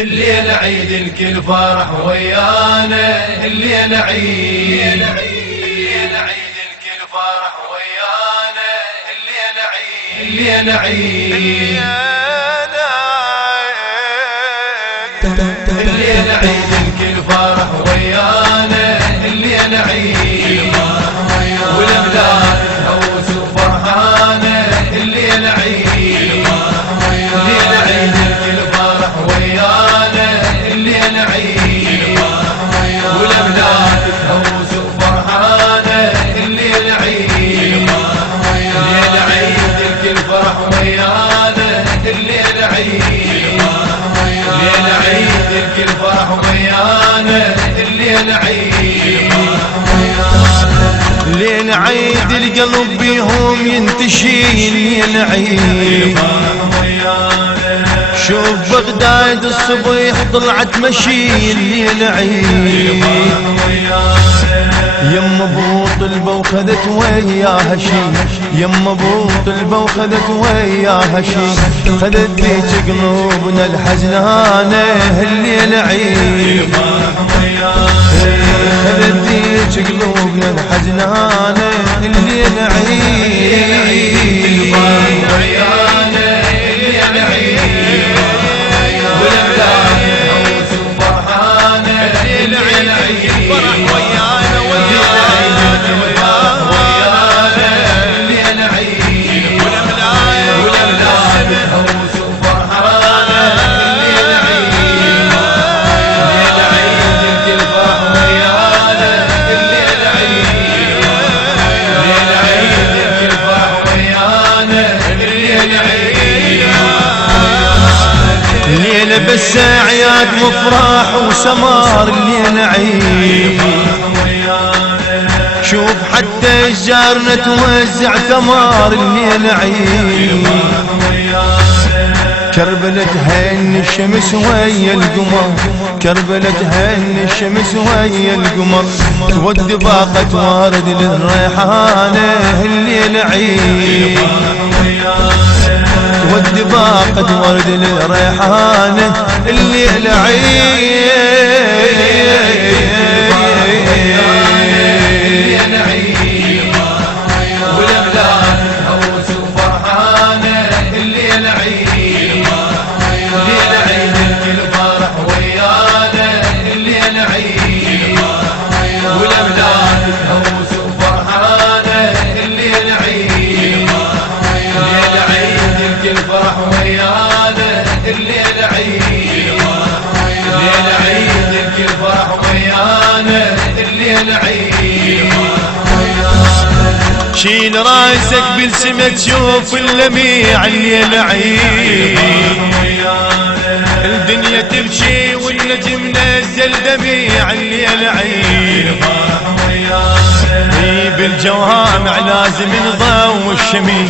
الليلة عيد الكل فرح ويانا، الليلة عيد، الليلة عيد الكل فرح ويانا، الليلة عيد، الليلة عيد، الليلة عيد الكل فرح ويانا، الليلة عيد، والأبدان تهوس وفرحانة، الليلة عيد، الليلة عيد الكل فرح ويانا، الليلة عيد، والأبدان تهوس وفرحانة، الليلة عيد، الليلة عيد الكل فرح ويانا، الليلة عيد، الليلة عيد الكل فرح ويانا، الليلة عيد، ليلة عيد القلب بيهم ينتشي، الليلة عيد شوف بغداد الصبيح طلعت مشي، الليلة عيد يم ابو طلبة وخذت وياها شي، يم ابو طلبة وخذت وياها شي، خذت ذيك قلوبنا الحزنانة، الليلة عيد خذت ذيك قلوبنا الحزنانة، الليلة عيد بس عياد وفراح وسمار، الليلة عيد شوف حتى الجارنا توزع ثمار، الليلة عيد كربلة هن الشمس ويا القمر، كربلة هن الشمس ويا القمر، تود باقة وارد للريحانة، الليلة عيد تود باقة ورد للريحانة، الليلة عيد والأبدان تهوس وفرحانة، الليلة عيد، الليلة عيد الكل فرح ويانا، الليلة عيد، والأبدان تهوس وفرحانة، الليلة عيد، الليلة عيد الكل فرح ويانا، الليلة عيد، الليلة عيد الكل فرح ويانا، الليلة عيد، شيل راسك بالسما تشوف اللميع، الليلة عيد الدنيا تمشي والنجم نزل دميع، الليلة عيد بالجوامع لازم نضوي الشميع،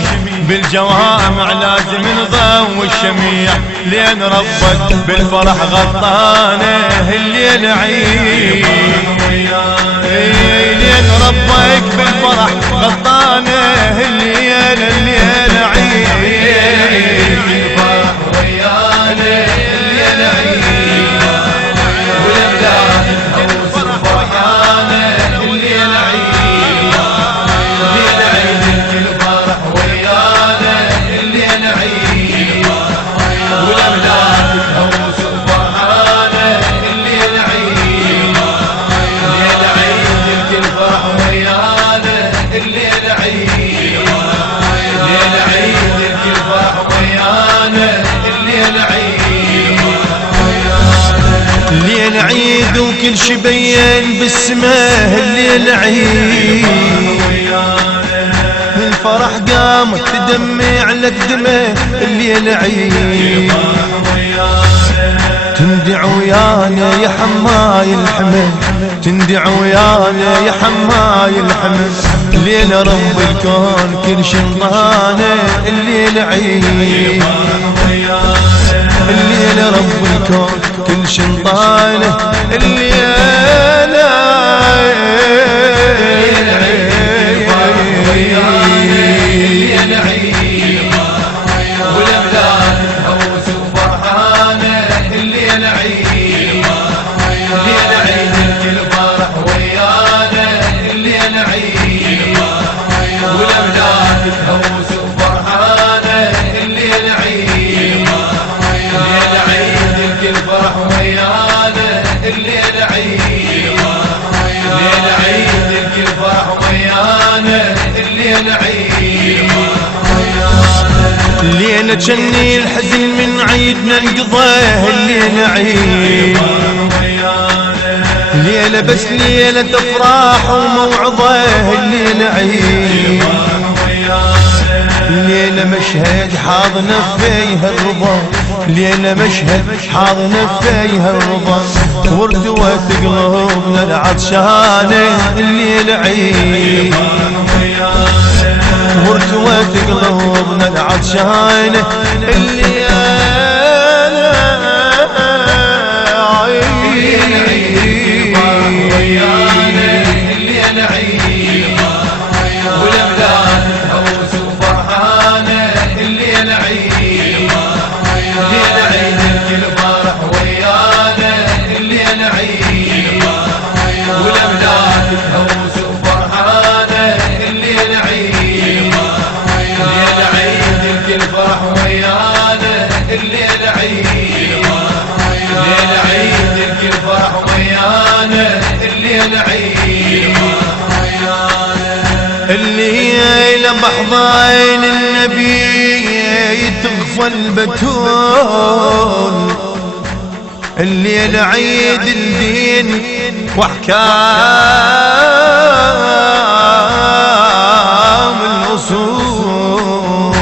بالجوامع لازم نضوي الشميع، لين ربك بالفرح غطانا، الليلة عيد لين ربك بالفرح غطانا، الليلة الليلة عيد الليلة عيد وكل شي بين بالسماء، الليلة عيد الفرح قامت تدمع لك دماء، الليلة عيد تندع ويانا يا حماي الحمل، تندع ويانا يا حماي الحمل، الليلة رب الكون كل شي انطانا، الليلة عيد الليلة رب الكون كل شي انطانا، الليلة والأبدان تهوس وفرحانة، الليلة عيد. الليلة جني الحزن من عيدنا انقضى الليلة عيد ليلة بس ليلة افراح وموعظة الليلة عيد ليلة مشهد حاضنا فيها الرضا ليلة مشهد حاضنا فيها الرضا وارتوت قلوبنا العطشانة الليلة عيد وارتوت قلوبنا العطشانة الليلة الليلة بحضان النبي تغفى البتول الليلة عيد الدين واحكام الاصول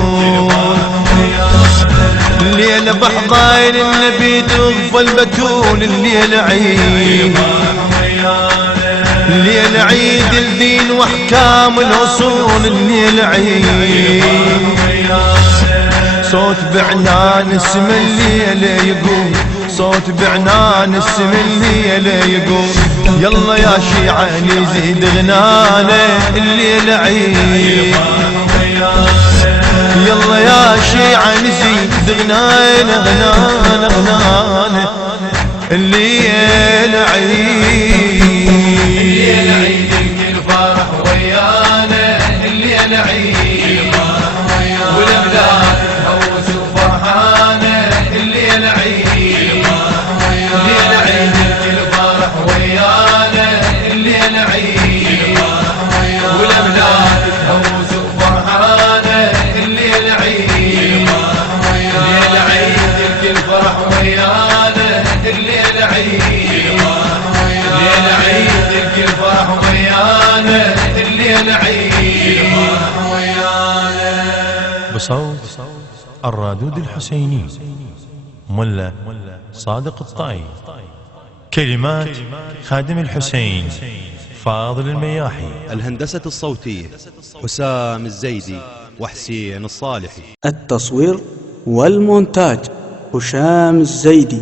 الليلة بحضان النبي تغفى البتول الليلة عيد الليلة عيد الدين واحكام الاصول الليلة عيد صوت بعنان اسم الليلة يقول صوت بعنان اسم الليلة يقول يلا يا شيعة نزيد غنانا الليلة عيد يلا يا شيعة نزيد غنانا غنانا غنانا الليلة عيد الليلة عيد الكل فرح ويانا الليلة عيد والأولاد تهوس وفرحانة الليلة عيد الليلة عيد الكل فرح ويانا الليلة عيد والأولاد تهوس وفرحانة الليلة عيد الليلة عيد الكل فرح ويانا الليلة عيد الليلة عيد الكل فرح ويانا الليلة عيد بصوت الرادود الحسيني ملا صادق الطائي كلمات خادم الحسين فاضل المياحي الهندسة الصوتية حسام الزيدي وحسين الصالحي التصوير والمونتاج هشام الزيدي